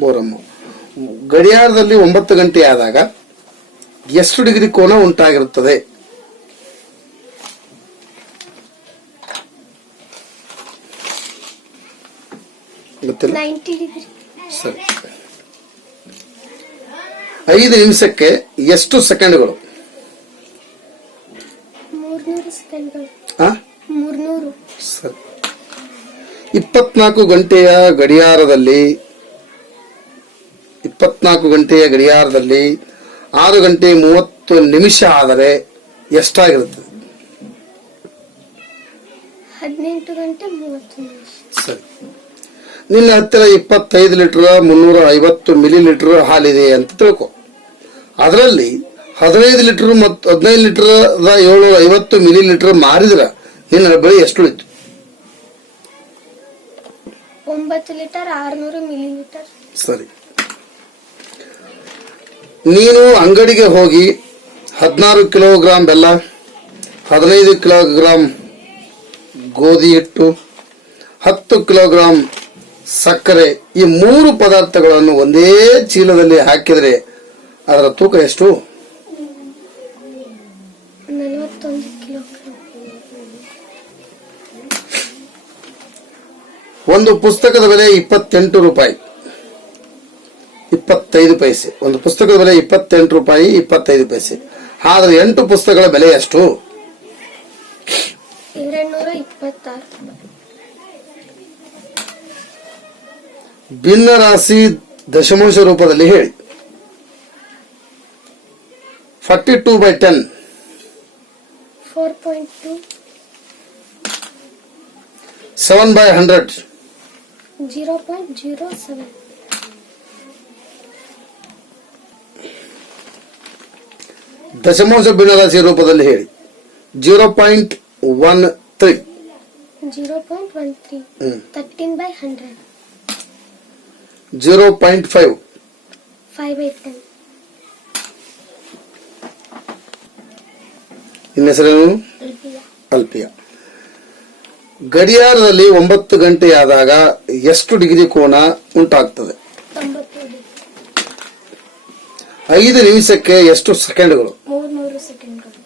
ಬೋರಮ್ಮ. ಗಡಿಯಾರದಲ್ಲಿ 9 ಗಂಟೆ ಆದಾಗ ಎಷ್ಟು ಡಿಗ್ರಿ ಕೋನ ಉಂಟಾಗಿರುತ್ತದೆ? ಗೊತ್ತಿಲ್ಲ. 90 ಡಿಗ್ರಿ. ಸರಿ. 5 ನಿಮಿಷಕ್ಕೆ ಎಷ್ಟು ಸೆಕೆಂಡ್ಗಳು? 300 ಸೆಕೆಂಡ್ಗಳು. 300. ಸರಿ. 24 ಗಂಟೆಯ ಗಡಿಯಾರದಲ್ಲಿ 6 ಗಂಟೆ 30 ನಿಮಿಷ ಆದರೆ ಎಷ್ಟಾಗಿರುತ್ತದೆ? 18 ಗಂಟೆ 30 ನಿಮಿಷ. ಸರಿ. ನಿನ್ನ ಹತ್ತಿರ 25 ಲೀಟರ್ 350 ಮಿಲಿ ಲೀಟರ್ ಹಾಲಿದೆ ಅಂತ ತಿಳ್ಕೊ. ಅದರಲ್ಲಿ 15 ಲೀಟರ್ ಮತ್ತು 15 ಲೀಟರ್ 750 ಮಿಲಿ ಲೀಟರ್ ಮಾರಿದ್ರೆ ನಿನ್ನ ಬಳಿ ಎಷ್ಟು ಉಳಿತು? 9 ಲೀಟರ್ 600 ಮಿಲಿ ಲೀಟರ್. ಸರಿ. ನೀನು ಅಂಗಡಿಗೆ ಹೋಗಿ 16 ಕಿಲೋಗ್ರಾಂ ಬೆಲ್ಲ, 15 ಕಿಲೋಗ್ರಾಂ ಗೋಧಿ ಹಿಟ್ಟು, 10 ಕಿಲೋಗ್ರಾಂ ಸಕ್ಕರೆ, ಈ 3 ಪದಾರ್ಥಗಳನ್ನು ಒಂದೇ ಚೀಲದಲ್ಲಿ ಹಾಕಿದರೆ ಅದರ ತೂಕ ಎಷ್ಟು? 41 ಕಿಲೋಗ್ರಾಂ. ಒಂದು ಪುಸ್ತಕದ ಬೆಲೆ 28 ರೂಪಾಯಿ 25 ಪೈಸೆ. ಒಂದು ಪುಸ್ತಕದ ಬೆಲೆ 28 ರೂಪಾಯಿ 25 ಪೈಸೆ. ಆದರೆ 8 ಪುಸ್ತಕಗಳ ಬೆಲೆ ಎಷ್ಟು? 226. ಭಿನ್ನ ರಾಶಿ ದಶಮಾಂಶ ರೂಪದಲ್ಲಿ ಹೇಳಿ. 42/10. 4.2. 7/100. 0.07. ದಶಮಾಂಶ ಭಿನ್ನರಾಶಿ ರೂಪದಲ್ಲಿ ಹೇಳಿ. 0.13. 0.13. 13/100. 0.5. 5/10. ಇನ್ನ ಹೆಸರೇನು? ಅಲ್ಪಿಯ. ಗಡಿಯಾರದಲ್ಲಿ 9 ಗಂಟೆಯಾದಾಗ ಎಷ್ಟು ಡಿಗ್ರಿ ಕೋನ ಉಂಟಾಗ್ತದೆ? 90 ಡಿಗ್ರಿ. 5 ನಿಮಿಷಕ್ಕೆ ಎಷ್ಟು ಸೆಕೆಂಡ್ಗಳು? 300 ಸೆಕೆಂಡ್ಗಳು.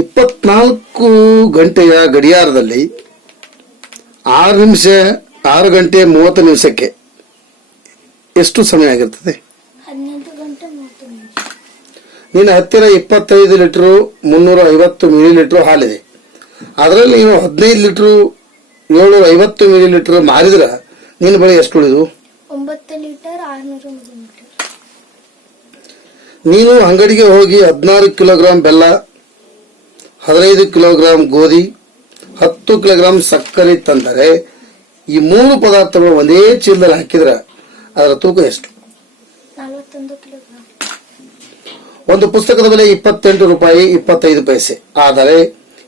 24 ಗಂಟೆಯ ಗಡಿಯಾರದಲ್ಲಿ 6 ಗಂಟೆ 30 ನಿಮಿಷಕ್ಕೆ ಎಷ್ಟು ಸಮಯ ಆಗಿರ್ತದೆ? 18 ಗಂಟೆ 30 ನಿಮಿಷ. ನಿನ್ನ ಹತ್ತಿರ 25 ಲೀಟರ್ 350 ಮಿಲಿ ಲೀಟರ್ ಹಾಲಿದೆ. ಅದರಲ್ಲಿ ನೀನು 15 ಲೀಟರ್ 750 ಮಿಲಿ ಲೀಟರ್ ಮಾರಿದ್ರೆ ನಿನ್ನ ಬಳಿ ಎಷ್ಟು ಉಳಿದು? 9 ಲೀಟರ್ 600 ಮಿಲಿ ಲೀಟರ್. ನೀನು ಅಂಗಡಿಗೆ ಹೋಗಿ 16 ಕಿಲೋಗ್ರಾಂ ಬೆಲ್ಲ, 15 ಕಿಲೋಗ್ರಾಂ ಗೋಧಿ, 10 ಕಿಲೋಗ್ರಾಂ ಸಕ್ಕರೆ ತಂದರೆ ಈ 3 ಪದಾರ್ಥಗಳು ಒಂದೇ ಚೀಲದಲ್ಲಿ ಹಾಕಿದ್ರೆ ಅದರ ತೂಕ ಎಷ್ಟು? 41 ಕಿಲೋಗ್ರಾಂ. ಒಂದು ಪುಸ್ತಕದ ಬೆಲೆ 28 ರೂಪಾಯಿ 25 ಪೈಸೆ. ಆದರೆ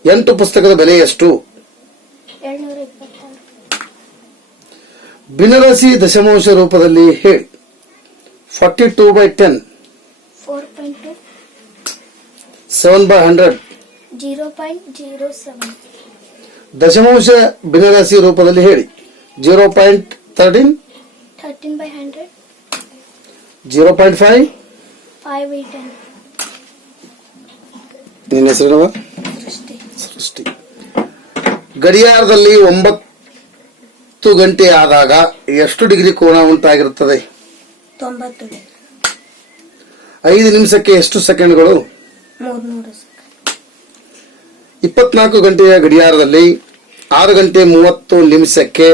8 ಪುಸ್ತಕದ ಬೆಲೆ ಎಷ್ಟು? 226. ಭಿನ್ನರಾಶಿ ದಶಮಾಂಶ ರೂಪದಲ್ಲಿ ಹೇಳಿ. 42/10. 4.2. 7/100. 0.07. ದಶಮಾಂಶ ಭಿನ್ನರಾಶಿ ರೂಪದಲ್ಲಿ ಹೇಳಿ. 0.13. 13/100. 0.5. 5/10. ನಿನ್ನ ಹೆಸರು? ಸೃಷ್ಟಿ. ಗಡಿಯಾರದಲ್ಲಿ 9 ಗಂಟೆ ಆದಾಗ ಎಷ್ಟು ಡಿಗ್ರಿ ಕೋನ ಉಂಟಾಗಿರುತ್ತದೆ? 90 ಡಿಗ್ರಿ. 5 ನಿಮಿಷಕ್ಕೆ ಎಷ್ಟು ಸೆಕೆಂಡ್ಗಳು? 300 ಸೆಕೆಂಡ್. 24 ಗಂಟೆಯ ಗಡಿಯಾರದಲ್ಲಿ 6 ಗಂಟೆ 30 ನಿಮಿಷಕ್ಕೆ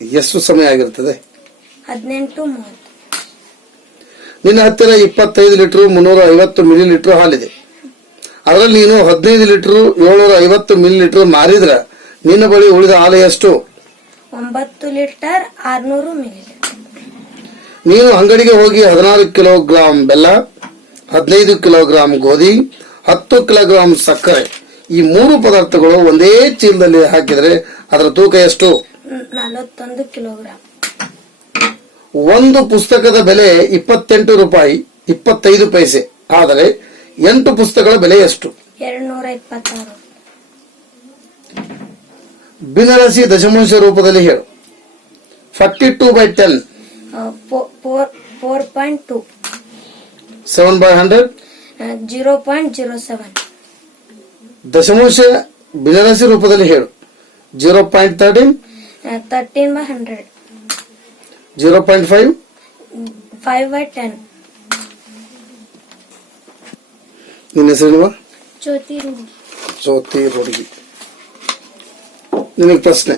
ಎಷ್ಟು ಸಮಯ ಆಗಿರುತ್ತದೆ? 18:30. ನಿನ್ನ ಹತ್ತಿರ 25 ಲೀಟರ್ 350 ಮಿಲಿ ಲೀಟರ್ ಹಾಲಿದೆ. ಅದರಲ್ಲಿ ನೀನು 15 ಲೀಟರ್ 750 ಮಿಲಿ ಲೀಟರ್ ಮಾರಿದ್ರೆ ನಿನ್ನ ಬಳಿ ಉಳಿದ ಹಾಲು ಎಷ್ಟು? 9 ಲೀಟರ್ 600 ಮಿಲಿ ಲೀಟರ್. ನೀನು ಅಂಗಡಿಗೆ ಹೋಗಿ 16 ಕಿಲೋಗ್ರಾಂ ಬೆಲ್ಲ, 15 ಕಿಲೋಗ್ರಾಂ ಗೋಧಿ, 10 ಕಿಲೋಗ್ರಾಂ ಸಕ್ಕರೆ, ಈ 3 ಪದಾರ್ಥಗಳು ಒಂದೇ ಚೀಲದಲ್ಲಿ ಹಾಕಿದರೆ ಅದರ ತೂಕ ಎಷ್ಟು? 41 ಕಿಲೋಗ್ರಾಂ. ಒಂದು ಪುಸ್ತಕದ ಬೆಲೆ 28 ರೂಪಾಯಿ 25 ಪೈಸೆ. ಆದರೆ 8 ಪುಸ್ತಕಗಳ ಬೆಲೆ ಎಷ್ಟು? 226. ಭಿನ್ನರಾಶಿ ದಶಮಾಂಶ ರೂಪದಲ್ಲಿ ಹೇಳು. 42/10. 4.2. 7/100. 0.07. ದಶಮಾಂಶ ಭಿನ್ನರಾಶಿ ರೂಪದಲ್ಲಿ ಹೇಳು. 0.13. 13/100. 0.5. 5/10. ನಿನ್ನ ಹೆಸರೇನುವ? ಜ್ಯೋತಿ ರೂಢಿ. ನಿನಗೆ ಪ್ರಶ್ನೆ.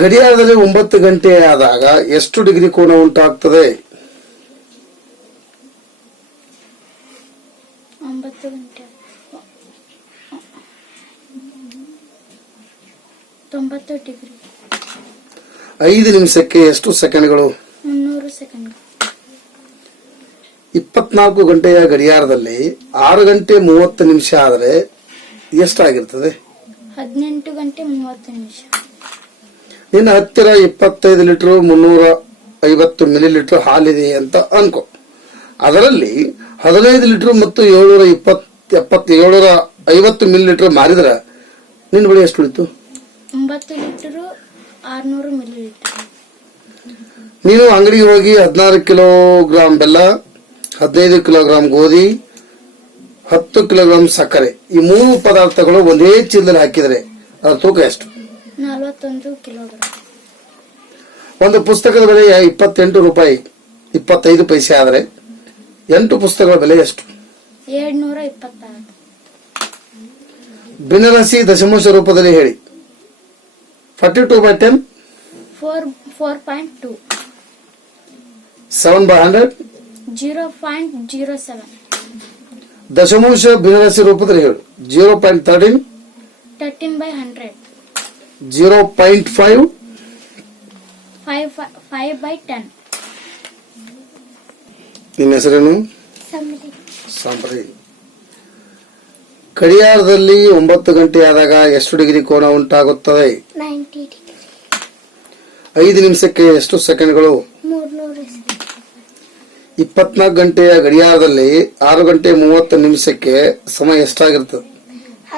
ಗಡಿಯಾರದಲ್ಲಿ 9 ಗಂಟೆ ಆದಾಗ ಎಷ್ಟು ಡಿಗ್ರಿ ಕೋನ ಉಂಟಾಗ್ತದೆ? 9 ಗಂಟೆ 90 ಡಿಗ್ರಿ. 5 ನಿಮಿಷಕ್ಕೆ ಎಷ್ಟು ಸೆಕೆಂಡ್ಗಳು? 300 ಸೆಕೆಂಡ್. 24 ಗಂಟೆಯ ಗಡಿಯಾರದಲ್ಲಿ 6 ಗಂಟೆ 30 ನಿಮಿಷ ಆದರೆ ಎಷ್ಟಾಗಿರ್ತದೆ? 18 ಗಂಟೆ 30 ನಿಮಿಷ. ನಿನ್ನ ಹತ್ತಿರ 25 ಲೀಟರ್ 350 ಮಿಲಿಲೀಟರ್ ಹಾಲಿದೆ ಅಂತ ಅನ್ಕೋ. ಅದರಲ್ಲಿ 15 ಲೀಟರ್ ಮತ್ತು 750 ಮಿಲಿಲೀಟರ್ ಮಾರಿದ್ರ ನಿನ್ನ ಬಳಿ ಎಷ್ಟು ಉಳಿತು? 9 ಲೀಟರ್ 600 ಮಿಲಿಲೀಟರ್. ನೀನು ಅಂಗಡಿಗೆ ಹೋಗಿ 16 ಕಿಲೋಗ್ರಾಂ ಬೆಲ್ಲ, 15 ಕಿಲೋಗ್ರಾಂ ಗೋಧಿ, 10 ಕಿಲೋಗ್ರಾಂ ಸಕ್ಕರೆ, ಈ 3 ಪದಾರ್ಥಗಳು ಒಂದೇ ಚೀಲದಲ್ಲಿ ಹಾಕಿದರೆ ಅದರ ತೂಕ ಎಷ್ಟು? 41 ಕಿಲೋಗ್ರಾಂ. ಒಂದು ಪುಸ್ತಕದ ಬೆಲೆ 28 ರೂಪಾಯಿ 25 ಪೈಸೆ ಆದರೆ 8 ಪುಸ್ತಕಗಳ ಬೆಲೆ ಎಷ್ಟು? 726. ಭಿನ್ನರಾಶಿ ದಶಮಾಂಶ ರೂಪದಲ್ಲಿ ಹೇಳಿ. 42/10. 4.2. 7/100. 0.07. ದಶಮಾಂಶ ಭಿನ್ನರಾಶಿ ರೂಪದಲ್ಲಿ ಹೇಳು. 0.13. 13/100. 0.5. 5/10. ನಿನ್ನ ಹೆಸರೇನು? ಸಾಂಬ್ರಿ. ಗಡಿಯಾರದಲ್ಲಿ 9 ಗಂಟೆ ಆದಾಗ ಎಷ್ಟು ಡಿಗ್ರಿ ಕೋನ ಉಂಟಾಗುತ್ತದೆ? 90 ಡಿಗ್ರಿ. 5 ನಿಮಿಷಕ್ಕೆ ಎಷ್ಟು ಸೆಕೆಂಡ್ಗಳು? 300 ಸೆಕೆಂಡ್. 24 ಗಂಟೆಯ ಗಡಿಯಾರದಲ್ಲಿ 6 ಗಂಟೆ 30 ನಿಮಿಷಕ್ಕೆ ಸಮಯ ಎಷ್ಟಾಗಿರ್ತದೆ?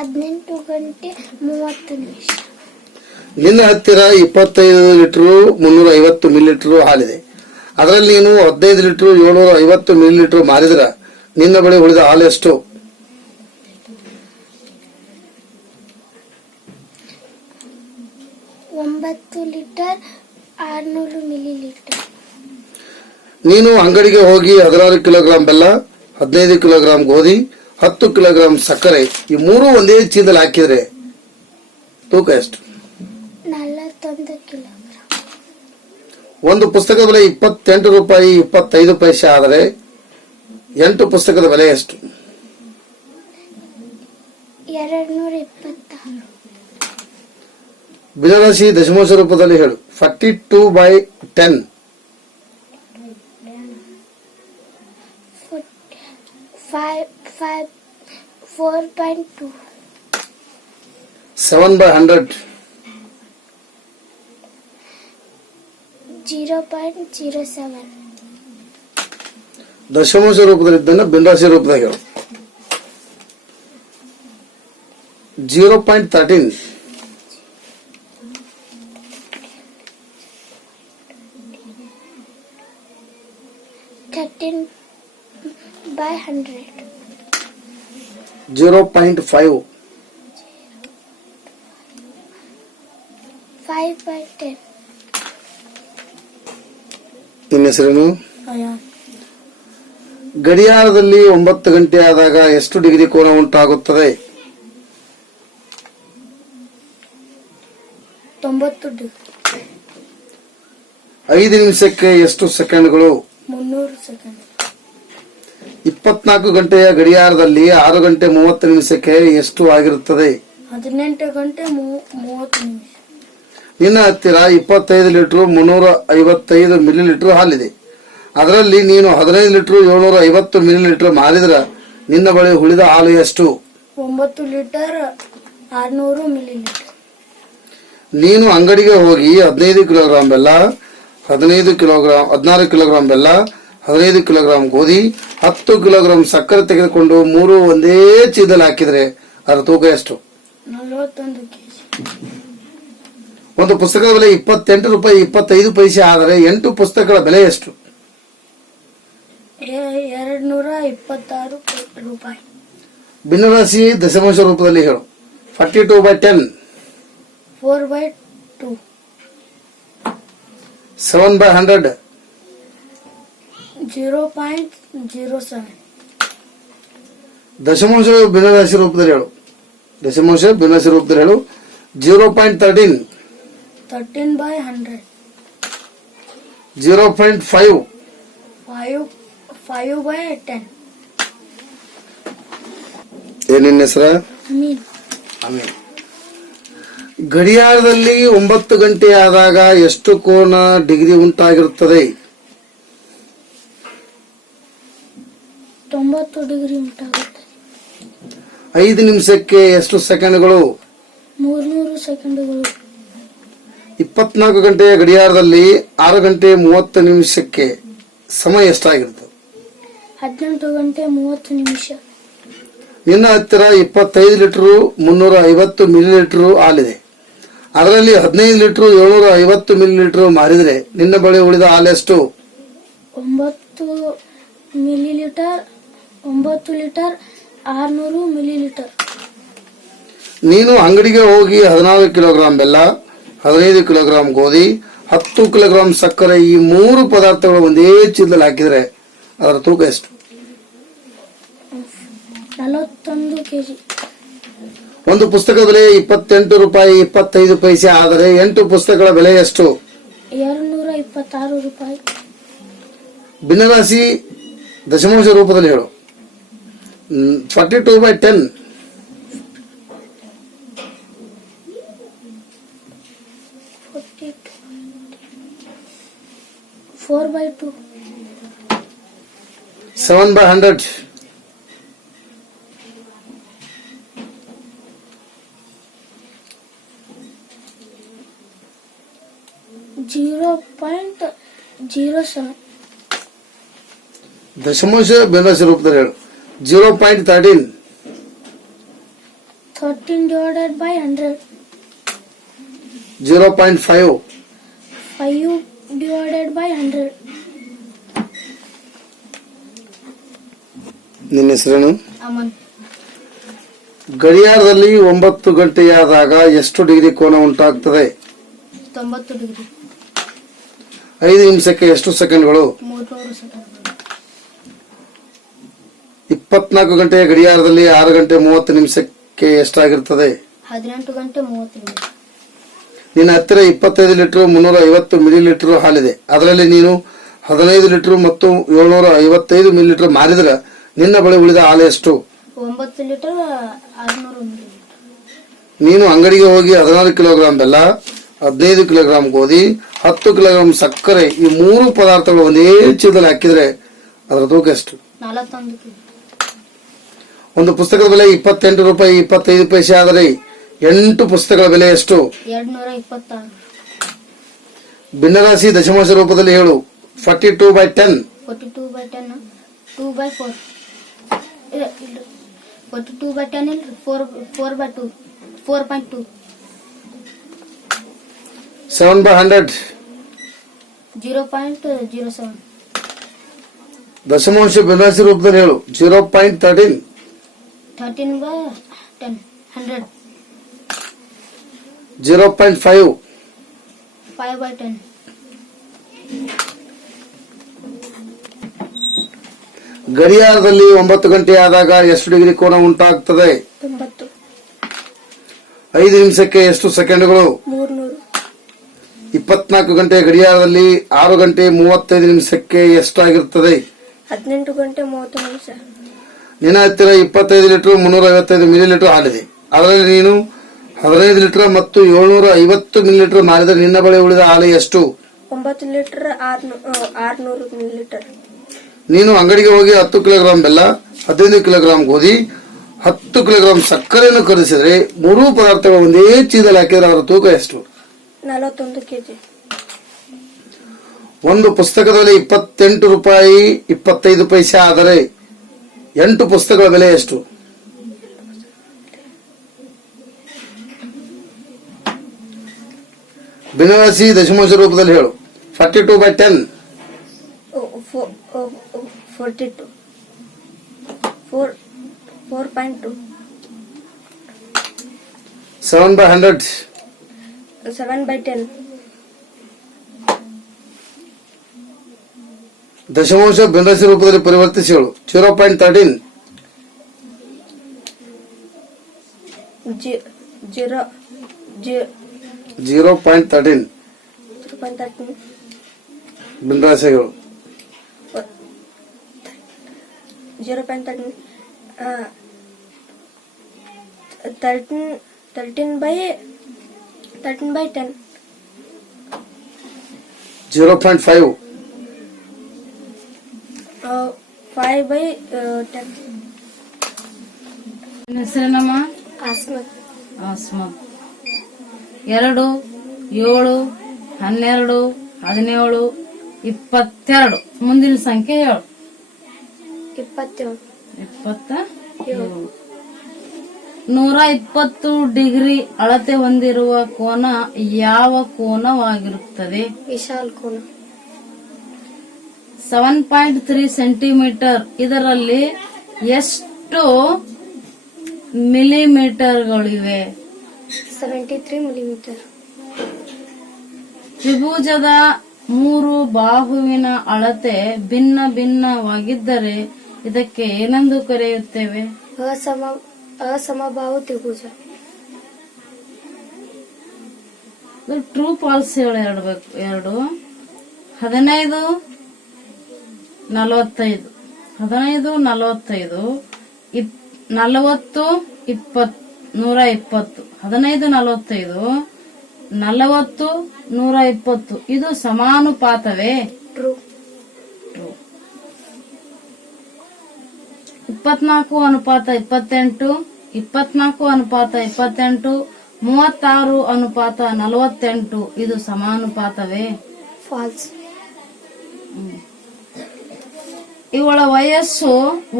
18 ಗಂಟೆ 30 ನಿಮಿಷ. ನಿನ್ನ ಹತ್ತಿರ 25 ಲೀಟರ್ 350 ಮಿಲಿಲೀಟರ್ ಹಾಲಿದೆ. ಅದರಲ್ಲಿ ನೀನು 15 ಲೀಟರ್ 750 ಮಿಲಿಲೀಟರ್ ಮಾರಿದ್ರ ನಿನ್ನ ಬಳಿ ಉಳಿದ ಹಾಲು ಎಷ್ಟು? 9 ಲೀಟರ್ 600 ಮಿಲಿಲೀಟರ್. ನೀನು ಅಂಗಡಿಗೆ ಹೋಗಿ 16 ಕಿಲೋಗ್ರಾಂ ಬೆಲ್ಲ, 15 ಕಿಲೋಗ್ರಾಂ ಗೋಧಿ, 10 ಕಿಲೋಗ್ರಾಂ ಸಕ್ಕರೆ, ಈ 3 ಒಂದೇ ಚೀಲದಲ್ಲಿ ಹಾಕಿದ್ರೆ ತೂಕ ಎಷ್ಟು? 41 ಕಿಲೋಗ್ರಾಂ. ಒಂದು ಪುಸ್ತಕದ ಬೆಲೆ 28 ರೂಪಾಯಿ 25 ಪೈಸೆ ಆದರೆ 8 ಪುಸ್ತಕದ ಬೆಲೆ ಎಷ್ಟು? 226. ಭಿನ್ನರಾಶಿ ದಶಮಾಂಶ ರೂಪದಲ್ಲಿ ಹೇಳು. 42/10. 4.2. 7/100. 0.07. ದಶಮಾಂಶ ರೂಪದಲ್ಲಿದ್ದನ್ನ ಭಿನ್ನರಾಶಿ ರೂಪದಾಗ ಹೇಳು. 0.13. 13/100. 0.5. 5/10. ನಿನ್ನ ಹೆಸರೇನು? ಗಡಿಯಾರದಲ್ಲಿ 9 ಗಂಟೆ ಆದಾಗ ಎಷ್ಟು ಡಿಗ್ರಿ ಕೋನ ಉಂಟಾಗುತ್ತದೆ? 90 ಡಿಗ್ರಿ. 5 ನಿಮಿಷಕ್ಕೆ ಎಷ್ಟು ಸೆಕೆಂಡ್ಗಳು? 300 ಸೆಕೆಂಡ್. 24 ಗಂಟೆಯ ಗಡಿಯಾರದಲ್ಲಿ 6 ಗಂಟೆ 30 ನಿಮಿಷಕ್ಕೆ ಎಷ್ಟು ಆಗಿರುತ್ತದೆ? 18 ಗಂಟೆ 30 ನಿಮಿಷ. ನಿನ್ನ ಹತ್ತಿರ 25 ಲೀಟರ್ 355 ಮಿಲಿಲೀಟರ್ ಹಾಲಿದೆ. ಅದರಲ್ಲಿ ನೀನು 15 ಲೀಟರ್ 750 ಮಿಲಿಲೀಟರ್ ಮಾರಿದ್ರ ನಿನ್ನ ಬಳಿ ಉಳಿದ ಹಾಲು ಎಷ್ಟು? 9 ಲೀಟರ್ 600 ಮಿಲಿಲೀಟರ್. ನೀನು ಅಂಗಡಿಗೆ ಹೋಗಿ 15 ಕಿಲೋಗ್ರಾಂ ಬೆಲ್ಲ, 16 ಕಿಲೋಗ್ರಾಂ ಬೆಲ್ಲ, 15 ಕಿಲೋಗ್ರಾಂ ಗೋಧಿ, 10 ಕಿಲೋಗ್ರಾಂ ಸಕ್ಕರೆ ತೆಗೆದುಕೊಂಡು 3 ಒಂದೇ ಚೀಲದಲ್ಲಿ ಹಾಕಿದ್ರೆ ಅದರ ತೂಕ ಎಷ್ಟು? 41 ಕೆಜಿ. ಒಂದು ಪುಸ್ತಕದ ಬೆಲೆ 28 ರೂಪಾಯಿ 25 ಪೈಸೆ ಆದರೆ 8 ಪುಸ್ತಕಗಳ ಬೆಲೆ ಎಷ್ಟು? 226 ರೂಪಾಯಿ. ಭಿನ್ನರಾಶಿ ದಶಮಾಂಶ ರೂಪದಲ್ಲಿ ಹೇಳು. 42/10. 4/2. 7/100. 0.07. ದಶಮಾಂಶ ಭಿನ್ನರಾಶಿ ರೂಪದಲ್ಲಿ ಹೇಳು. ದಶಮಾಂಶ ಭಿನ್ನರಾಶಿ ರೂಪದಲ್ಲಿ ಹೇಳು. 0.13. 13/100. 0.5. 5/10. ಏನಿನ್ನ ಹೆಸರ? ಅಮೀನ್. ಅಮೀನ್. ಗಡಿಯಾರದಲ್ಲಿ 9 ಗಂಟೆ ಆದಾಗ ಎಷ್ಟು ಕೋನ ಡಿಗ್ರಿ ಉಂಟಾಗಿರುತ್ತದೆ? 90 ಡಿಗ್ರಿ ಉಂಟಾಗುತ್ತದೆ. 5 ನಿಮಿಷಕ್ಕೆ ಎಷ್ಟು ಸೆಕೆಂಡ್ಗಳು? 300 ಸೆಕೆಂಡುಗಳು. 24 ಗಂಟೆಯ ಗಡಿಯಾರದಲ್ಲಿ 6 ಗಂಟೆ 30 ನಿಮಿಷಕ್ಕೆ ಸಮಯ ಎಷ್ಟಾಗಿರುತ್ತದೆ? 18 ಗಂಟೆ 30 ನಿಮಿಷ. ನಿನ್ನ ಹತ್ತಿರ 25 ಲೀಟರ್ 350 ಮಿಲಿಲೀಟರ್ ಹಾಲಿದೆ. ಅದರಲ್ಲಿ 15 ಲೀಟರ್ 750 ಮಿಲಿಲೀಟರ್ ಮಾರಿದರೆ ನಿನ್ನ ಬಳಿ ಉಳಿದ ಹಾಲು ಎಷ್ಟು? 9 ಮಿಲಿಲೀಟರ್ 9 ಲೀಟರ್ 600 ಮಿಲಿಲೀಟರ್. ನೀನು ಅಂಗಡಿಗೆ ಹೋಗಿ 14 ಕಿಲೋಗ್ರಾಂ ಬೆಲ್ಲ, 15 ಕಿಲೋಗ್ರಾಂ ಗೋಧಿ, 10 ಕಿಲೋಗ್ರಾಂ ಸಕ್ಕರೆ ಈ 3 ಪದಾರ್ಥಗಳು ಒಂದೇ ಚೀಲದಲ್ಲಿ ಹಾಕಿದರೆ ಅದರ ತೂಕ ಎಷ್ಟು? 41 ಕೆಜಿ. ಒಂದು ಪುಸ್ತಕದ ಬೆಲೆ 28 ರೂಪಾಯಿ 25 ಪೈಸೆ ಆದರೆ 8 ಪುಸ್ತಕಗಳ ಬೆಲೆ ಎಷ್ಟು? 226 ರೂಪಾಯಿ. ಭಿನ್ನರಾಶಿ ದಶಮಾಂಶ ರೂಪದಲ್ಲಿ ಹೇಳು. 42/10. 4/2. 7/100. 0.07. ದಶಮಾಂಶ ಭಿನ್ನರಾಶಿ ರೂಪದಲ್ಲಿ ಹೇಳು. 0.13. 13/100. 0.5. 5/100. ನಿನ್ನ ಹೆಸರೇನು? ಅಮನ್. ಗಡಿಯಾರದಲ್ಲಿ 9 ಗಂಟೆಯಾದಾಗ ಎಷ್ಟು ಡಿಗ್ರಿ ಕೋನ ಉಂಟಾಗ್ತದೆ? 90 ಡಿಗ್ರಿ. 5 ನಿಮಿಷಕ್ಕೆ ಎಷ್ಟು ಸೆಕೆಂಡ್ಗಳು? 300 ಸೆಕೆಂಡ್. 24 ಗಂಟೆಯ ಗಡಿಯಾರದಲ್ಲಿ 6 ಗಂಟೆ 30 ನಿಮಿಷಕ್ಕೆ ಎಷ್ಟಾಗಿರ್ತದೆ? 18 ಗಂಟೆ 30 ನಿಮಿಷ. ನಿನ್ನ ಹತ್ತಿರ 25 ಲೀಟರ್ 350 ಮಿಲಿಲೀಟರ್ ಹಾಲಿದೆ. ಅದರಲ್ಲಿ ನೀನು 15 ಲೀಟರ್ ಮತ್ತು 755 ಮಿಲಿಲೀಟರ್ ಮಾರಿದರೆ ನಿನ್ನ ಬಳಿ ಉಳಿದ ಹಾಲು ಎಷ್ಟು? 9 ಲೀಟರ್ 600 ಮಿಲಿಲೀಟರ್. ನೀನು ಅಂಗಡಿಗೆ ಹೋಗಿ 14 ಕಿಲೋಗ್ರಾಂ ಬೆಲ್ಲ, 15 ಕಿಲೋಗ್ರಾಂ ಗೋಧಿ, 10 ಕಿಲೋಗ್ರಾಂ ಸಕ್ಕರೆ ಈ 3 ಪದಾರ್ಥಗಳು ಒಂದೇ ಚೀಲದಲ್ಲಿ ಹಾಕಿದ್ರೆ ಅದರ ತೂಕ ಎಷ್ಟು? 41 ಕೆಜಿ. ಒಂದು ಪುಸ್ತಕದ ಬೆಲೆ 28 ರೂಪಾಯಿ 25 ಪೈಸೆ ಆದರೆ 8 ಪುಸ್ತಕಗಳ ಬೆಲೆ ಎಷ್ಟು? 226. ಭಿನ್ನರಾಶಿ ದಶಮಾಂಶ ರೂಪದಲ್ಲಿ ಹೇಳು. 42/10. 42/10. 2/4. 42/10 ಇಲ್ಲ 4/2. 4.2. 7/100. 0.07. ದಶಮಾಂಶ ಭಿನ್ನರಾಶಿ ರೂಪದಲ್ಲಿ ಹೇಳು. 0.13. 13/10. 100. 0.5. 5/10. ಗಡಿಯಾರದಲ್ಲಿ 9 ಗಂಟೆ ಆದಾಗ ಎಷ್ಟು ಡಿಗ್ರಿ ಕೋನ ಉಂಟಾಗ್ತದೆ? 90. 5 ನಿಮಿಷಕ್ಕೆ ಎಷ್ಟು ಸೆಕೆಂಡ್ಗಳು? 300. 24 ಗಂಟೆ ಗಡಿಯಾರದಲ್ಲಿ 6 ಗಂಟೆ 35 ನಿಮಿಷಕ್ಕೆ ಎಷ್ಟಾಗಿರುತ್ತದೆ? 18 ಗಂಟೆ 30 ನಿಮಿಷ. ನಿನ್ನ ಹತ್ತಿರ 25 ಲೀಟರ್ 355 ಮಿಲಿಲೀಟರ್ ಹಾಲಿದೆ. ಅದರಲ್ಲಿ ನೀನು 15 ಲೀಟರ್ ಮತ್ತು 750 ಮಿಲಿಲೀಟರ್ ಮಾರಿದರೆ ನಿನ್ನ ಬಳಿ ಉಳಿದ ಹಾಲು ಎಷ್ಟು? 9 ಲೀಟರ್ 600 ಮಿಲಿಲೀಟರ್. ನೀನು ಅಂಗಡಿಗೆ ಹೋಗಿ 10 ಕಿಲೋಗ್ರಾಂ ಬೆಲ್ಲ, 15 ಕಿಲೋಗ್ರಾಂ ಗೋಧಿ, 10 ಕಿಲೋಗ್ರಾಂ ಸಕ್ಕರೆಯನ್ನು ಖರೀದಿಸಿದರೆ 3 ಪದಾರ್ಥಗಳು ಒಂದೇ ಚೀಲದಲ್ಲಿ ಹಾಕಿದರೆ ಅದರ ತೂಕ ಎಷ್ಟು? 41 ಕೆಜಿ. ಒಂದು ಪುಸ್ತಕದಲ್ಲಿ 28 ರೂಪಾಯಿ 25 ಪೈಸೆ ಆದರೆ 8 ಪುಸ್ತಕಗಳ ಬೆಲೆ ಎಷ್ಟು? 2 ಭಿನ್ನರಾಶಿ ದಶಮಾಂಶ ರೂಪದಲ್ಲಿ ಹೇಳು. 42/10. 42. 4.2. 7/100. 7/10. ದಶಮಾಂಶ ಭಿನ್ನರಾಶಿ ರೂಪದಲ್ಲಿ ಪರಿವರ್ತಿಸಿ ಹೇಳು. 0.13. 0.13. ಭಿನ್ನರಾಶಿ ಹೇಳು. 0.13. 13/10. 0.5. 5/10. ಹೆಸರೇನಮ್ಮ? ಆಸ್ಮತ್. ಆಸ್ಮತ್. 2, 7, 12, 17, 22. ಮುಂದಿನ ಸಂಖ್ಯೆ ಹೇಳು. 27. 27. 120 ಡಿಗ್ರಿ ಅಳತೆ ಹೊಂದಿರುವ ಕೋನ ಯಾವ ಕೋನವಾಗಿರುತ್ತದೆ? ವಿಶಾಲ ಕೋನ. 7.3 ಸೆಂಟಿಮೀಟರ್. ಇದರಲ್ಲಿ ಎಷ್ಟು ಮಿಲಿಮೀಟರ್ಗಳಿವೆ? 73 ಮಿಲಿಮೀಟರ್. ತ್ರಿಭುಜದ 3 ಬಾಹುವಿನ ಅಳತೆ ಭಿನ್ನ ಭಿನ್ನವಾಗಿದ್ದರೆ ಇದಕ್ಕೆ ಏನೆಂದು ಕರೆಯುತ್ತೇವೆ? ಅಸಮಬಾಹು ತ್ರಿಭುಜ. ಟ್ರೂ ಫಾಲ್ಸ್ ಹೇಳಬೇಕು. 2. 15, 45. 15, 45. 40, 20. 120. 15, 45. 40, 120. ಇದು ಸಮಾನುಪಾತವೇ? ಟ್ರೂ. 24:28. 24:28. 36:48. ಇದು ಸಮಾನುಪಾತವೇ? ಫಾಲ್ಸ್. ಇವಳ ವಯಸ್ಸು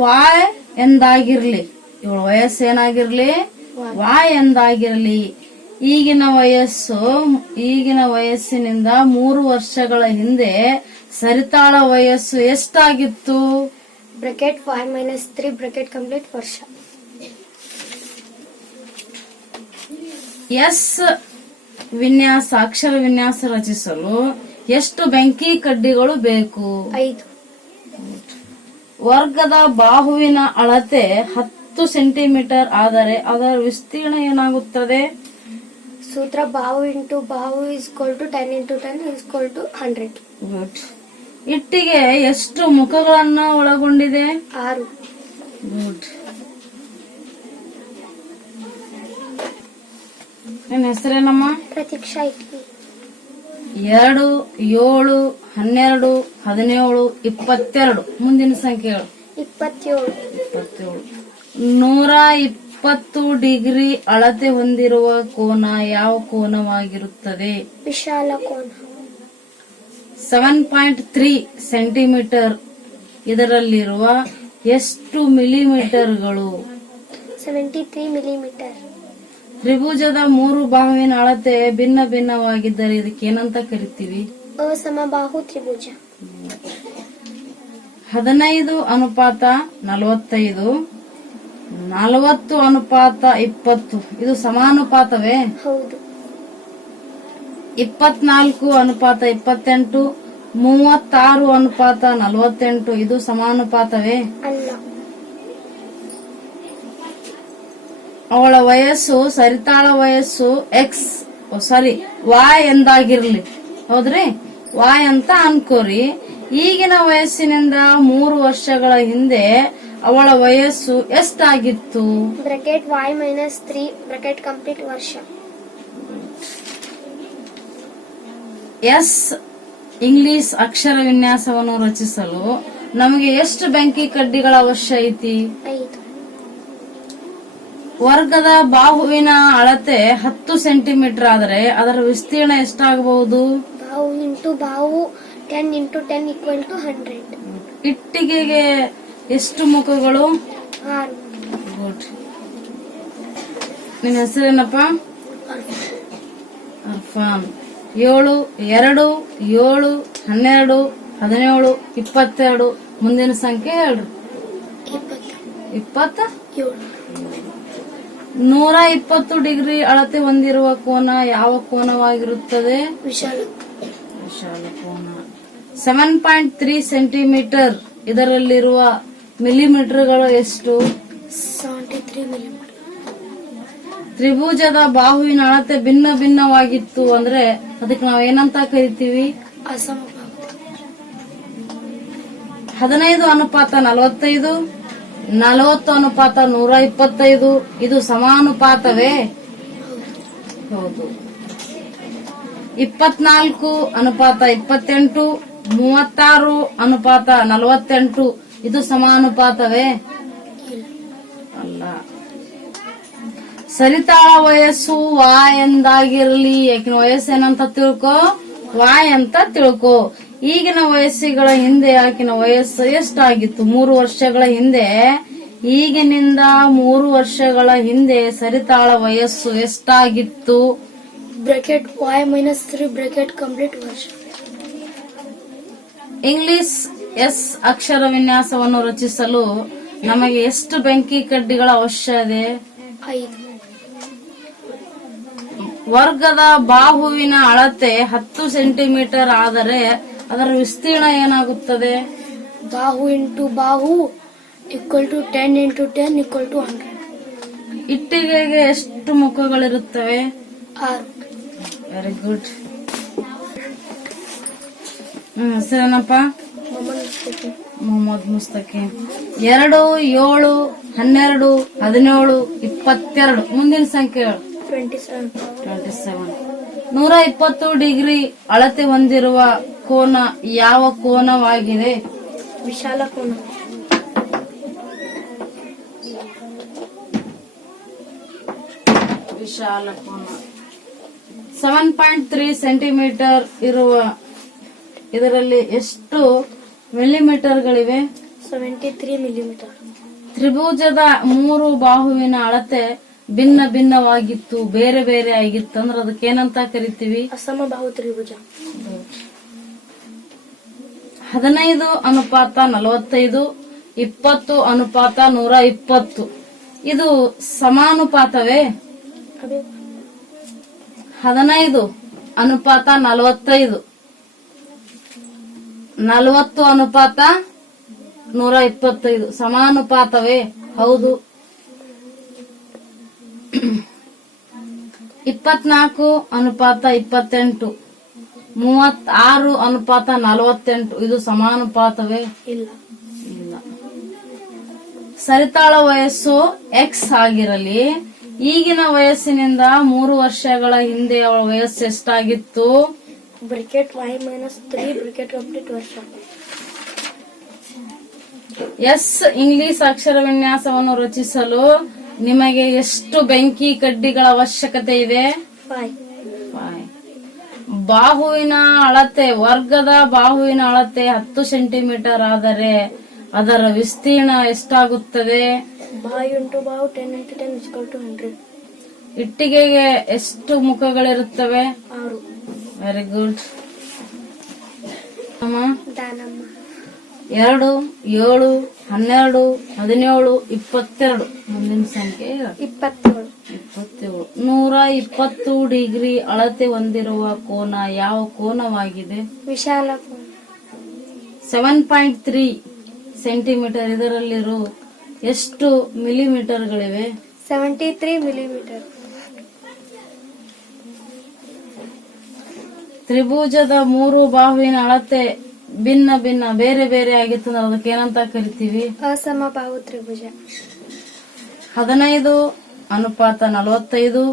ವಾಯ್ ಎಂದಾಗಿರ್ಲಿ. ಇವಳ ವಯಸ್ಸು ಏನಾಗಿರ್ಲಿ? ವಾಯ್ ಎಂದಾಗಿರ್ಲಿ. ಈಗಿನ ವಯಸ್ಸಿನಿಂದ 3 ವರ್ಷಗಳ ಹಿಂದೆ ಸರಿತಾಳ ವಯಸ್ಸು ಎಷ್ಟಾಗಿತ್ತು? ಬ್ರಾಕೆಟ್ 5-3 ಬ್ರಾಕೆಟ್ ಕಂಪ್ಲೀಟ್ ವರ್ಷ. ಎಸ್ ವಿನ್ಯಾಸ ಅಕ್ಷರ ವಿನ್ಯಾಸ ರಚಿಸಲು ಎಷ್ಟು ಬೆಂಕಿ ಕಡ್ಡಿಗಳು ಬೇಕು? 5. ವರ್ಗದ ಬಾಹುವಿನ ಅಳತೆ 10 ಸೆಂಟಿಮೀಟರ್ ಆದರೆ ಅದರ ವಿಸ್ತೀರ್ಣ ಏನಾಗುತ್ತದೆ? ಸೂತ್ರ ಬಾಹು ಇಂಟು ಬಾಹು = 10 × 10 = 100. ಗುಡ್. ಇಟ್ಟಿಗೆ ಎಷ್ಟು ಮುಖಗಳನ್ನು ಒಳಗೊಂಡಿದೆ? 6. ಗುಡ್. ನಿನ್ನ ಹೆಸರೇನಮ್ಮ? ಪ್ರತೀಕ್ಷಾ ಇಟ್ಟಿ. 2, 7, 12, 17, 22. ಮುಂದಿನ ಸಂಖ್ಯೆಗಳು. 27. 120 ಡಿಗ್ರಿ ಅಳತೆ ಹೊಂದಿರುವ ಕೋನ ಯಾವ ಕೋನವಾಗಿರುತ್ತದೆ? ವಿಶಾಲ ಕೋನ. 7.3 ಸೆಂಟಿಮೀಟರ್. ಇದರಲ್ಲಿರುವ ಎಷ್ಟು ಮಿಲಿಮೀಟರ್ಗಳು? 73 ಮಿಲಿಮೀಟರ್. ತ್ರಿಭುಜದ 3 ಬಾಹುವಿನ ಅಳತೆ ಭಿನ್ನ ಭಿನ್ನವಾಗಿದ್ದರೆ ಇದಕ್ಕೆ ಏನಂತ ಕರಿತೀವಿ? ಅಸಮಬಾಹು ತ್ರಿಭುಜ. 15:45. 40:20. ಇದು ಸಮಾನುಪಾತವೇ? ಹೌದು. 24:28. 36:48. ಇದು ಸಮಾನುಪಾತವೇ? ಅಲ್ಲ. ಅವಳ ವಯಸ್ಸು ಸರಿತಾಳ ವಯಸ್ಸು ವಾಯ್ ಎಂದಾಗಿರ್ಲಿ. ಹೌದ್ರಿ? ವಾಯ್ ಅಂತ ಅನ್ಕೋರಿ. ಈಗಿನ ವಯಸ್ಸಿನಿಂದ 3 ವರ್ಷಗಳ ಹಿಂದೆ ಅವಳ ವಯಸ್ಸು ಎಷ್ಟಾಗಿತ್ತು? ಬ್ರಾಕೆಟ್ y-3 ಬ್ರಾಕೆಟ್ ಕಂಪ್ಲೀಟ್ ವರ್ಷ. ಎಸ್ ಇಂಗ್ಲಿಷ್ ಅಕ್ಷರ ವಿನ್ಯಾಸವನ್ನು ರಚಿಸಲು ನಮಗೆ ಎಷ್ಟು ಬೆಂಕಿ ಕಡ್ಡಿಗಳ ಅವಶ್ಯ ಐತಿ? 5. ವರ್ಗದ ಬಾಹುವಿನ ಅಳತೆ 10 ಸೆಂಟಿಮೀಟರ್ ಆದರೆ ಅದರ ವಿಸ್ತೀರ್ಣ ಎಷ್ಟಾಗಬಹುದು? ಬಾಹು ಇಂಟು ಬಾಹು 10 × 10 = 100. ಇಟ್ಟಿಗೆಗೆ ಎಷ್ಟು ಮುಖಗಳು? 6. ಗುಡ್. ನಿನ್ನ ಹೆಸರೇನಪ್ಪ? ಅರ್ಫಾನ್. 7 2 7 12 17 22 ಮುಂದಿನ ಸಂಖ್ಯೆ ಹೇಳ್ರಿ. 20 120 ಡಿಗ್ರಿ ಅಳತೆ ಹೊಂದಿರುವ ಕೋನ ಯಾವ ಕೋನವಾಗಿರುತ್ತದೆ? ವಿಶಾಲ ವಿಶಾಲ ಕೋನ. 7.3 ಸೆಂಟಿಮೀಟರ್ ಇದರಲ್ಲಿರುವ ಮಿಲಿಮೀಟರ್ಗಳು ಎಷ್ಟು? 73 ಮಿಲಿಮೀಟರ್. ತ್ರಿಭುಜದ ಬಾಹುವಿನ ಅಳತೆ ಭಿನ್ನ ಭಿನ್ನವಾಗಿತ್ತು ಅಂದ್ರೆ ಅದಕ್ಕೆ ನಾವ್ ಏನಂತ ಕರಿತೀವಿ? ಅಸಮಬಾಹು. 15:45, 40:125 ಇದು ಸಮಾನುಪಾತವೇ? ಹೌದು. 24:28, 36:48 ಇದು ಸಮಾನುಪಾತವೇ? ಅಲ್ಲ. ಸರಿತಾಳ ವಯಸ್ಸು ವಾಯ್ ಎಂದಾಗಿರಲಿ. ಯಾಕಿನ ವಯಸ್ಸು ಏನಂತ ತಿಳ್ಕೊ? ವಾಯ್ ಅಂತ ತಿಳ್ಕೊ. ಈಗಿನ ವಯಸ್ಸುಗಳ ಹಿಂದೆ ಆಕಿನ ವಯಸ್ಸು ಎಷ್ಟಾಗಿತ್ತು? 3 ವರ್ಷಗಳ ಹಿಂದೆ. ಈಗಿನಿಂದ 3 ವರ್ಷಗಳ ಹಿಂದೆ ಸರಿತಾಳ ವಯಸ್ಸು ಎಷ್ಟಾಗಿತ್ತು? Bracket y minus 3 bracket complete ವರ್ಷ. ಇಂಗ್ಲಿಷ್ ಎಸ್ ಅಕ್ಷರ ವಿನ್ಯಾಸವನ್ನು ರಚಿಸಲು ನಮಗೆ ಎಷ್ಟು ಬೆಂಕಿ ಕಡ್ಡಿಗಳ ಅವಶ್ಯ ಇದೆ? 5. ವರ್ಗದ ಬಾಹುವಿನ ಅಳತೆ 10 ಸೆಂಟಿಮೀಟರ್ ಆದರೆ ಅದರ ವಿಸ್ತೀರ್ಣ ಏನಾಗುತ್ತದೆ? ಬಾಹು ಇಂಟು ಬಾಹು equal to 10 into 10 equal to 100. ಇಟ್ಟಿಗೆಗೆ ಎಷ್ಟು ಮುಖಗಳಿರುತ್ತವೆ? 6. Very good. ಸರಿನಪ್ಪ. ಮೊಹಮ್ಮದ್ ಮುಸ್ತಕಿ. 2 7 12 17 22 ಮುಂದಿನ ಸಂಖ್ಯೆ 27. 120 ಡಿಗ್ರಿ ಅಳತೆ ಹೊಂದಿರುವ ಕೋನ ಯಾವ ಕೋನವಾಗಿದೆ? ವಿಶಾಲ ಕೋನ. ವಿಶಾಲ ಕೋನ. 7.3 ಸೆಂಟಿಮೀಟರ್ ಇರುವ ಇದರಲ್ಲಿ ಎಷ್ಟು ಮಿಲಿಮೀಟರ್ಗಳಿವೆ? 73 ಮಿಲಿಮೀಟರ್. ತ್ರಿಭುಜದ 3 ಬಾಹುವಿನ ಅಳತೆ ಭಿನ್ನ ಭಿನ್ನವಾಗಿತ್ತು, ಬೇರೆ ಬೇರೆ ಆಗಿತ್ತು ಅಂದ್ರೆ ಅದಕ್ಕೆ ಏನಂತ ಕರಿತೀವಿ? ಅಸಮಬಾಹು ತ್ರಿಭುಜ. 15:45, 20:120 ಇದು ಸಮಾನುಪಾತವೇ? 15:45, 40:125 ಸಮಾನುಪಾತವೇ? ಹೌದು. 24:28, 36:48 ಇದು ಸಮಾನುಪಾತವೇ? ಇಲ್ಲ. ಇಲ್ಲ. ಸರಿತಾಳ ವಯಸ್ಸು ಎಕ್ಸ್ ಆಗಿರಲಿ. ಈಗಿನ ವಯಸ್ಸಿನಿಂದ 3 ವರ್ಷಗಳ ಹಿಂದೆ ಅವಳ ವಯಸ್ಸು ಎಷ್ಟಾಗಿತ್ತು? Bracket y minus 3 bracket complete ವರ್ಷ. ಎಸ್ ಇಂಗ್ಲಿಷ್ ಅಕ್ಷರ ವಿನ್ಯಾಸವನ್ನು ರಚಿಸಲು ನಿಮಗೆ ಎಷ್ಟು ಬೆಂಕಿ ಕಡ್ಡಿಗಳ ಅವಶ್ಯಕತೆ ಇದೆ? 5. ಬಾಹುವಿನ ಅಳತೆ ವರ್ಗದ ಬಾಹುವಿನ ಅಳತೆ 10 ಸೆಂಟಿಮೀಟರ್ ಆದರೆ ಅದರ ವಿಸ್ತೀರ್ಣ ಎಷ್ಟಾಗುತ್ತದೆ? ಬಾಹು ಇಂಟು ಬಾಹು 10 into 10 ಈಕ್ವಲ್ ಟು 100. ಇಟ್ಟಿಗೆಗೆ ಎಷ್ಟು ಮುಖಗಳಿರುತ್ತವೆ? 6. Very good. 2 7 12 17 22 ಮುಂದಿನ ಸಂಖ್ಯೆ 27. 120 ಡಿಗ್ರಿ ಅಳತೆ ಹೊಂದಿರುವ ಕೋನ ಯಾವ ಕೋನವಾಗಿದೆ? ವಿಶಾಲ ಕೋನ. 7.3 ಸೆಂಟಿಮೀಟರ್ ಇದರಲ್ಲಿರೋ ಎಷ್ಟು ಮಿಲಿಮೀಟರ್ಗಳಿವೆ? 73 ಮಿಲಿಮೀಟರ್. ತ್ರಿಭುಜದ 3 ಬಾಹುವಿನ ಅಳತೆ ಭಿನ್ನ ಭಿನ್ನ ಬೇರೆ ಬೇರೆ ಆಗಿತ್ತು ಅಂದ್ರೆ ಅದಕ್ಕೆ ಏನಂತ ಕರಿತೀವಿ? ಅಸಮಬಾಹು ತ್ರಿಭುಜ. 15:45,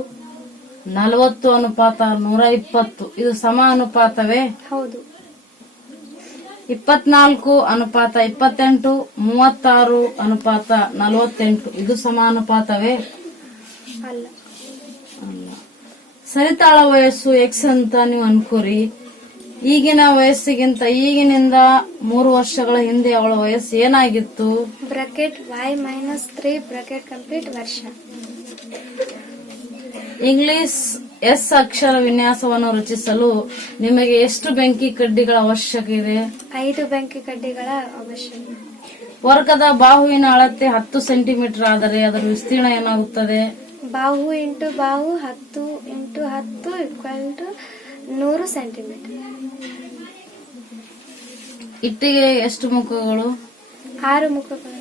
40:120 ಇದು ಸಮ ಅನುಪಾತವೇ? ಹೌದು. 24:28, 36:48 ಇದು ಸಮಾನುಪಾತವೇ? ಅಲ್ಲ. ಅಲ್ಲ. ಸರಿತಾಳ ವಯಸ್ಸು ಎಕ್ಸ್ ಅಂತ ನೀವು ಅನ್ಕೋರಿ. ಈಗಿನ ವಯಸ್ಸಿಗಿಂತ ಈಗಿನಿಂದ 3 ವರ್ಷಗಳ ಹಿಂದೆ ಅವಳ ವಯಸ್ಸು ಏನಾಗಿತ್ತು? Bracket y minus 3 bracket complete ವರ್ಷ. ಇಂಗ್ಲಿಷ್ ಎಸ್ ಅಕ್ಷರ ವಿನ್ಯಾಸವನ್ನು ರಚಿಸಲು ನಿಮಗೆ ಎಷ್ಟು ಬೆಂಕಿ ಕಡ್ಡಿಗಳ ಅವಶ್ಯಕ ಇದೆ? 5 ಬೆಂಕಿ ಕಡ್ಡಿಗಳ ಅವಶ್ಯಕ. ವರ್ಗದ ಬಾಹುವಿನ ಅಳತೆ 10 ಸೆಂಟಿಮೀಟರ್ ಆದರೆ ಅದರ ವಿಸ್ತೀರ್ಣ ಏನಾಗುತ್ತದೆ? ಬಾಹು ಇಂಟು ಬಾಹು 10 ಇಂಟು 10 = 100 ಸೆಂಟಿಮೀಟರ್. ಇಟ್ಟಿಗೆ ಎಷ್ಟು ಮುಖಗಳು? 6 ಮುಖಗಳು.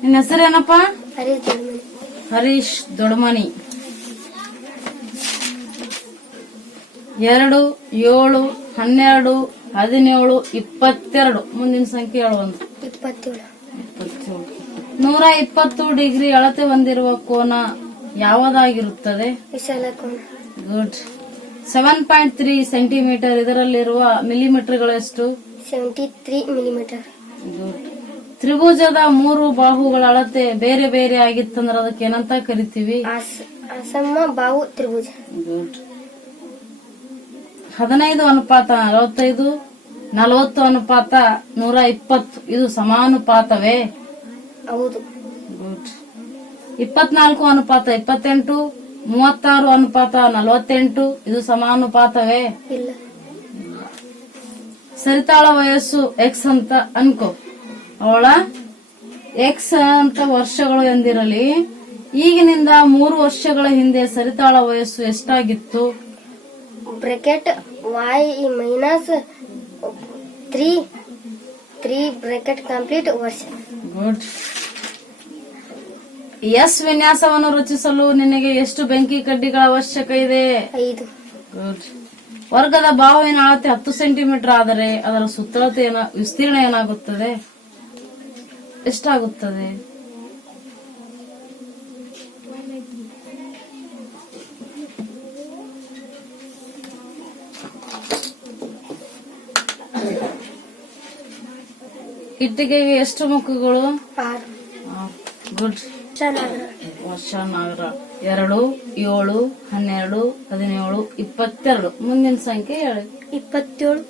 ನಿನ್ನ ಹೆಸರೇನಪ್ಪ? ಹರಿದರ್ಮಿ. ಹರೀಶ್ ದೊಡ್ಮನಿ. 2, 7, 12, 17, 22. ಮುಂದಿನ ಸಂಖ್ಯೆ ಹೇಳು. 27. 120 ಡಿಗ್ರಿ ಅಳತೆ ಹೊಂದಿರುವ ಕೋನ ಯಾವುದಾಗಿರುತ್ತದೆ? ವಿಶಾಲ ಕೋನ. ಗುಡ್. 7.3 ಸೆಂಟಿಮೀಟರ್ ಇದರಲ್ಲಿರುವ ಮಿಲಿಮೀಟರ್ಗಳೆಷ್ಟು? 73 ಮಿಲಿಮೀಟರ್. ಗುಡ್. ತ್ರಿಭುಜದ 3 ಬಾಹುಗಳ ಅಳತೆ ಬೇರೆ ಬೇರೆ ಆಗಿತ್ತಂದ್ರೆ ಅದಕ್ಕೆ ಏನಂತ ಕರಿತೀವಿ? ಅಸಮ ಬಾಹು ತ್ರಿಭುಜ. ಗುಡ್. 15:45, 40:120 ಇದು ಸಮಾನುಪಾತವೇ? ಹೌದು. ಗುಡ್. 24:28, 36:48 ಇದು ಸಮಾನುಪಾತವೇ? ಇಲ್ಲ. ಸರಿತಾಳ ವಯಸ್ಸು ಎಕ್ಸ್ ಅಂತ ಅನ್ಕೋ. ಅವಳ ಎಕ್ಸ್ ಅಂತ ವರ್ಷಗಳು ಎಂದಿರಲಿ, ಈಗಿನಿಂದ 3 ವರ್ಷಗಳ ಹಿಂದೆ ಸರಿತಾಳ ವಯಸ್ಸು ಎಷ್ಟಾಗಿತ್ತು? Bracket y minus 3 bracket complete ವರ್ಷ. ಗುಡ್. ಎಸ್ ವಿನ್ಯಾಸವನ್ನು ರಚಿಸಲು ನಿನಗೆ ಎಷ್ಟು ಬೆಂಕಿ ಕಡ್ಡಿಗಳ ಅವಶ್ಯಕ ಇದೆ? 5. ಗುಡ್. ವರ್ಗದ ಬಾಹುವಿನ ಅಳತೆ 10 ಸೆಂಟಿಮೀಟರ್ ಆದರೆ ಅದರ ಸುತ್ತಳತೆ ವಿಸ್ತೀರ್ಣ ಏನಾಗುತ್ತದೆ? ಎಷ್ಟಾಗುತ್ತದೆ? ಇಟ್ಟಿಗೆಗೆ ಎಷ್ಟು ಮುಖಗಳು? 6. ಗುಡ್. ವರ್ಷ ನಗರ 2, 7, 12, 17, 22. ಮುಂದಿನ ಸಂಖ್ಯೆ ಹೇಳಿ. 27.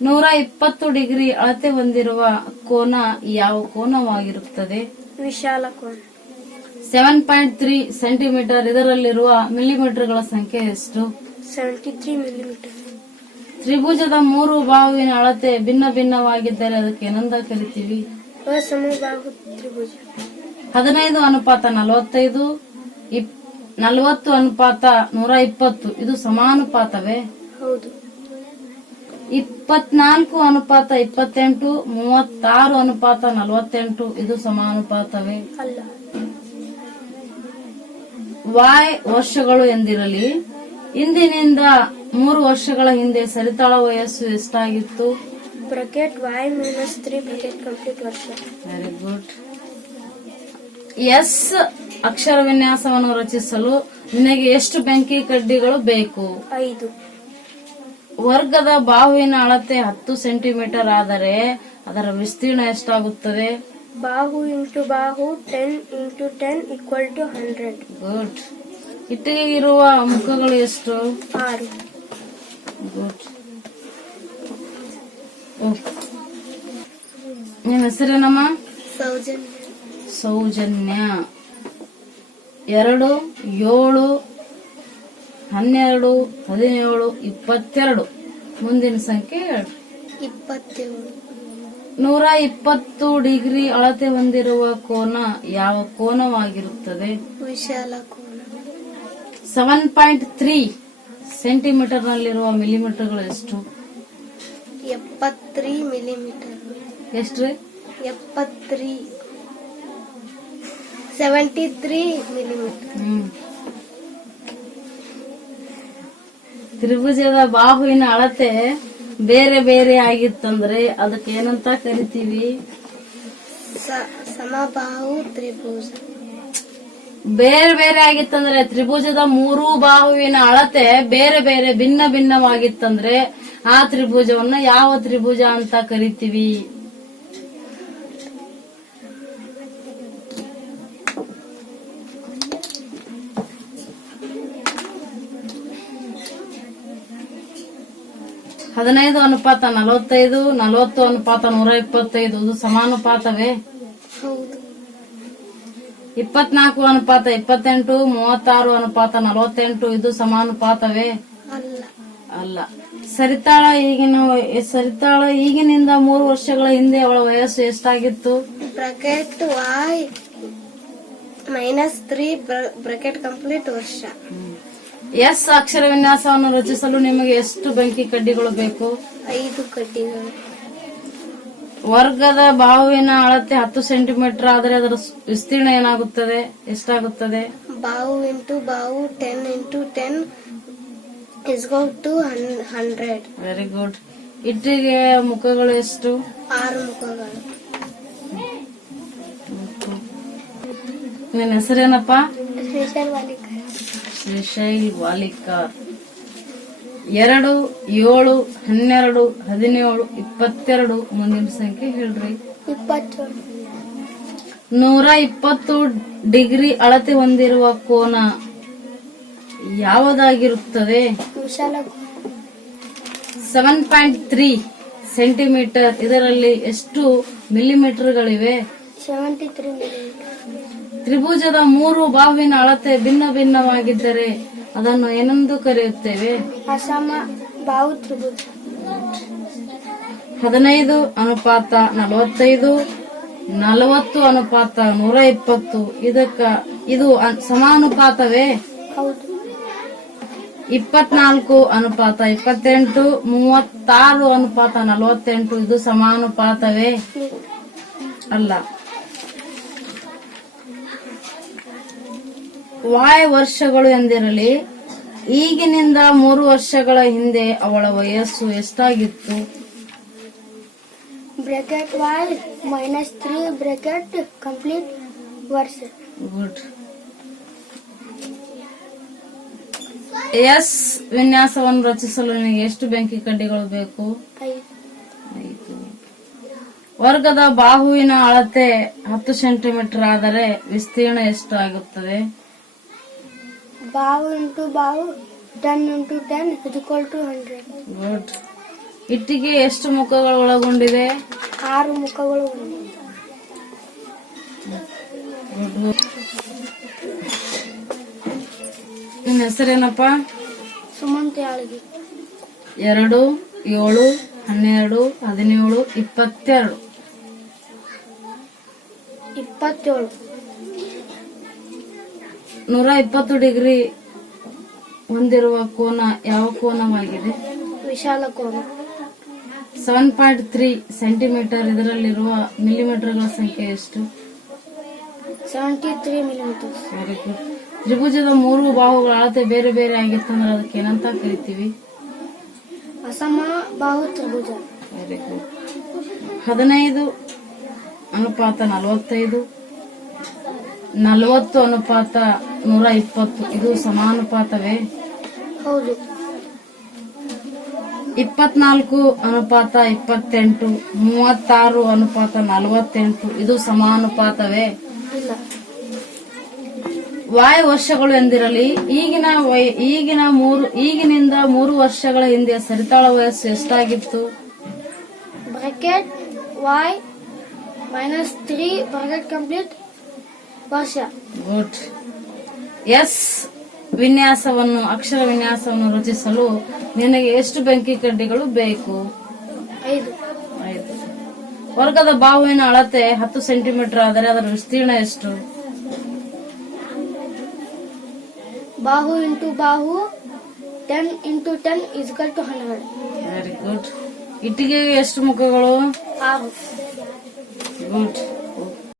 120 ಡಿಗ್ರಿ ಅಳತೆ ಹೊಂದಿರುವ ಕೋನ ಯಾವ ಕೋನವಾಗಿರುತ್ತದೆ? ವಿಶಾಲ ಕೋನ. 7.3 ಸೆಂಟಿಮೀಟರ್ ಇದರಲ್ಲಿರುವ ಮಿಲಿಮೀಟರ್ಗಳ ಸಂಖ್ಯೆ ಎಷ್ಟು? 73 ಮಿಲಿಮೀಟರ್. ತ್ರಿಭುಜದ 3 ಬಾಹುವಿನ ಅಳತೆ ಭಿನ್ನ ಭಿನ್ನವಾಗಿದ್ದರೆ ಅದಕ್ಕೆ ಏನಂತ ಕರಿತೀವಿ? ಅಸಮಬಾಹು ತ್ರಿಭುಜ. 15:45, 40:120 ಇದು ಸಮಾನುಪಾತವೇ? ಹೌದು. 24:28, 36:48 ಇದು ಸಮಾನುಪಾತವೇ? ಅಲ್ಲ. y ವರ್ಷಗಳು ಎಂದಿರಲಿ, ಇಂದಿನಿಂದ 3 ವರ್ಷಗಳ ಹಿಂದೆ ಸರಿತಾಳ ವಯಸ್ಸು ಎಷ್ಟಾಗಿತ್ತು? Bracket y minus 3 bracket complete ವರ್ಷ. Very good. ಎಸ್ ಅಕ್ಷರ ವಿನ್ಯಾಸವನ್ನು ರಚಿಸಲು ನಿನಗೆ ಎಷ್ಟು ಬೆಂಕಿ ಕಡ್ಡಿಗಳು ಬೇಕು? 5. ವರ್ಗದ ಬಾಹುವಿನ ಅಳತೆ 10 ಸೆಂಟಿಮೀಟರ್ ಆದರೆ ಅದರ ವಿಸ್ತೀರ್ಣ ಎಷ್ಟಾಗುತ್ತದೆ? ಬಾಹು ಇಂಟು ಬಾಹು 10 ಇಂಟು 10 = 100. ಗುಡ್. ಇಟ್ಟಿಗೆ ಇರುವ ಮುಖಗಳು ಎಷ್ಟು? 6. ಗುಡ್. ನಿಮ್ಮ ಹೆಸರೇನಮ್ಮ? ಸೌಜನ್ಯ. 2, 7, 12, 17, 22. ಮುಂದಿನ ಸಂಖ್ಯೆ ಹೇಳಿ. 27. 120 ಡಿಗ್ರಿ ಅಳತೆ ಹೊಂದಿರುವ ಕೋನ ಯಾವ ಕೋನವಾಗಿರುತ್ತದೆ? ವಿಶಾಲ ಕೋನ. 7.3 ಸೆಂಟಿಮೀಟರ್ ನಲ್ಲಿರುವ ಮಿಲಿಮೀಟರ್ಗಳು ಎಷ್ಟು? 73 ಮಿಲಿಮೀಟರ್. ಎಷ್ಟ್ರಿ? 73 ಮಿಲಿಮೀಟರ್. ತ್ರಿಭುಜದ ಬಾಹುವಿನ ಅಳತೆ ಬೇರೆ ಬೇರೆ ಆಗಿತ್ತಂದ್ರೆ ಅದಕ್ಕೆ ಏನಂತ ಕರಿತೀವಿ? ಸಮಬಾಹು ತ್ರಿಭುಜ. ಬೇರೆ ಬೇರೆ ಆಗಿತ್ತಂದ್ರೆ ತ್ರಿಭುಜದ 3 ಬಾಹುವಿನ ಅಳತೆ ಬೇರೆ ಬೇರೆ ಭಿನ್ನ ಭಿನ್ನವಾಗಿತ್ತಂದ್ರೆ ಆ ತ್ರಿಭುಜವನ್ನ ಯಾವ ತ್ರಿಭುಜ ಅಂತ ಕರಿತೀವಿ? ಹದಿನೈದು ಅನುಪಾತ 45, 40 ಅನುಪಾತ 125 ಇದು ಸಮಾನುಪಾತವೇ? ಹೌದು. 24 ಅನುಪಾತ 28, 36 ಅನುಪಾತ 48 ಇದು ಸಮಾನುಪಾತವೇ? ಅಲ್ಲ. ಅಲ್ಲ. ಸರಿತಾಳ ಈಗಿನಿಂದ 3 ವರ್ಷಗಳ ಹಿಂದೆ ಅವಳ ವಯಸ್ಸು ಎಷ್ಟಾಗಿತ್ತು? ಬ್ರಾಕೆಟ್ y -3 ಬ್ರಾಕೆಟ್ ಕಂಪ್ಲೀಟ್ ವರ್ಷ. ಎಸ್ ಅಕ್ಷರ ವಿನ್ಯಾಸವನ್ನು ರಚಿಸಲು ನಿಮಗೆ ಎಷ್ಟು ಬೆಂಕಿ ಕಡ್ಡಿಗಳು ಬೇಕು? 5 ಕಡ್ಡಿಗಳು. ವರ್ಗದ ಬಾಹುವಿನ ಅಳತೆ 10 ಸೆಂಟಿಮೀಟರ್ ಆದರೆ ಅದರ ವಿಸ್ತೀರ್ಣ ಏನಾಗುತ್ತದೆ? ಎಷ್ಟಾಗುತ್ತದೆ? ಬಾಹು ಇಂಟು ಬಾಹು 10 into 10 is equal to 100. Very good. ಇಟ್ಟಿಗೆ ಮುಖಗಳು ಎಷ್ಟು? 6 ಮುಖಗಳು. ನಿನ್ನ ಹೆಸರೇನಪ್ಪ? ಶ್ರೀಶೈಲ್ ವಾಲಿಕರ್. ಶ್ರೀಶೈಲ್ ವಾಲಿಕರ್. 2, 7, 12, 17, 22 ಮುಂದಿನ ಸಂಖ್ಯೆ ಹೇಳ್ರಿ. 27. 120 ಡಿಗ್ರಿ ಅಳತೆ ಹೊಂದಿರುವ ಕೋನ ಯಾವುದಾಗಿರುತ್ತದೆ? ವಿಶಾಲ 7.3 ಸೆಂಟಿಮೀಟರ್. ಇದರಲ್ಲಿ ಎಷ್ಟು ಮಿಲಿಮೀಟರ್ಗಳಿವೆ? 73 millimeter. ತ್ರಿಭುಜದ 3 ಬಾಹುವಿನ ಅಳತೆ ಭಿನ್ನ ಭಿನ್ನವಾಗಿದ್ದರೆ ಅದನ್ನು ಏನೆಂದು ಕರೆಯುತ್ತೇವೆ? ಅಸಮ ಬಾಹು ತ್ರಿಭುಜ. 15 ಅನುಪಾತ 45, 40 ಅನುಪಾತ 120 ಇದು ಸಮಾನುಪಾತವೇ? ಹೌದು. 24 ಅನುಪಾತ 28, 36 ಅನುಪಾತ 48 ಇದು ಸಮಾನುಪಾತವೇ? ಅಲ್ಲ. Y ವರ್ಷಗಳು ಎಂದಿರಲಿ ಈಗಿನಿಂದ 3 ವರ್ಷಗಳ ಹಿಂದೆ ಅವಳ ವಯಸ್ಸು ಎಷ್ಟಾಗಿತ್ತು? ಬ್ರಾಕೆಟ್ y -3 ಬ್ರಾಕೆಟ್ ಕಂಪ್ಲೀಟ್ ವರ್ಷ. ಗುಡ್. ಎಸ್ ವಿನ್ಯಾಸವನ್ನು ರಚಿಸಲು ನಿಮಗೆ ಎಷ್ಟು ಬೆಂಕಿ ಕಡ್ಡಿಗಳು ಬೇಕು? 5. ವರ್ಗದ ಬಾಹುವಿನ ಅಳತೆ 10 ಸೆಂಟಿಮೀಟರ್ ಆದರೆ ವಿಸ್ತೀರ್ಣ ಎಷ್ಟು ಆಗುತ್ತದೆ? ಬಾಹು ಇಂಟು ಬಾಹು 10 into 10 is equal to 100. Good. ಇಟ್ಟಿಗೆ ಎಷ್ಟು ಮುಖಗಳು ಒಳಗೊಂಡಿದೆ? 6 ಮುಖಗಳು ಹೊಂದಿದೆ. ನಿನ್ನ ಹೆಸರೇನಪ್ಪ? ಸುಮಂತ್ ಯಾಳಗಿ. 2, 7, 12, 17, 22 27. 120 ಡಿಗ್ರಿ ಹೊಂದಿರುವ ಕೋನ ಯಾವ ಕೋನವಾಗಿದೆ? ವಿಶಾಲ ಕೋನ. 7.3 ಸೆಂಟಿಮೀಟರ್. ಇದರಲ್ಲಿರುವ ಮಿಲಿಮೀಟರ್ಗಳ ಸಂಖ್ಯೆ ಎಷ್ಟು? 73 millimeters. Very good. ತ್ರಿಭುಜದ 3 ಬಾಹುಗಳ ಅಳತೆ ಬೇರೆ ಬೇರೆ ಆಗಿತ್ತಂದ್ರೆ ಅದಕ್ಕೆ ಏನಂತ ಕರಿತೀವಿ? ಅಸಮ ಬಾಹು ತ್ರಿಭುಜ. Very good. 15 ಅನುಪಾತ 45, 40 ಅನುಪಾತ 120 ಇದು ಸಮಾನುಪಾತವೇ? ಹೌದು. 24 ಅನುಪಾತ 28, 36 ಅನುಪಾತ 48 ಇದು ಸಮಾನುಪಾತವೇ? ಇಲ್ಲ. Y ವರ್ಷಗಳು ಎಂದಿರಲಿ ಈಗಿನಿಂದ 3 ವರ್ಷಗಳ ಹಿಂದೆ ಸರಿತಾಳ ವಯಸ್ಸು ಎಷ್ಟಾಗಿತ್ತು? ಬ್ರಾಕೆಟ್ y -3 ಬ್ರಾಕೆಟ್ ಕಂಪ್ಲೀಟ್ ವರ್ಷ. ಗುಡ್. ಎಸ್ ಅಕ್ಷರ ವಿನ್ಯಾಸವನ್ನು ರಚಿಸಲು ನಿನಗೆ ಎಷ್ಟು ಬೆಂಕಿ ಕಡ್ಡಿಗಳು ಬೇಕು? 5. ವರ್ಗದ ಬಾಹುವಿನ ಅಳತೆ 10 ಸೆಂಟಿಮೀಟರ್ ಆದರೆ ಅದರ ವಿಸ್ತೀರ್ಣ ಎಷ್ಟು? ಬಾಹು ಇಂಟು ಬಾಹು 10 into 10 is equal to 100. Very good. ಇಟ್ಟಿಗೆಗೆ ಎಷ್ಟು ಮುಖಗಳು? 6. ಗುಡ್.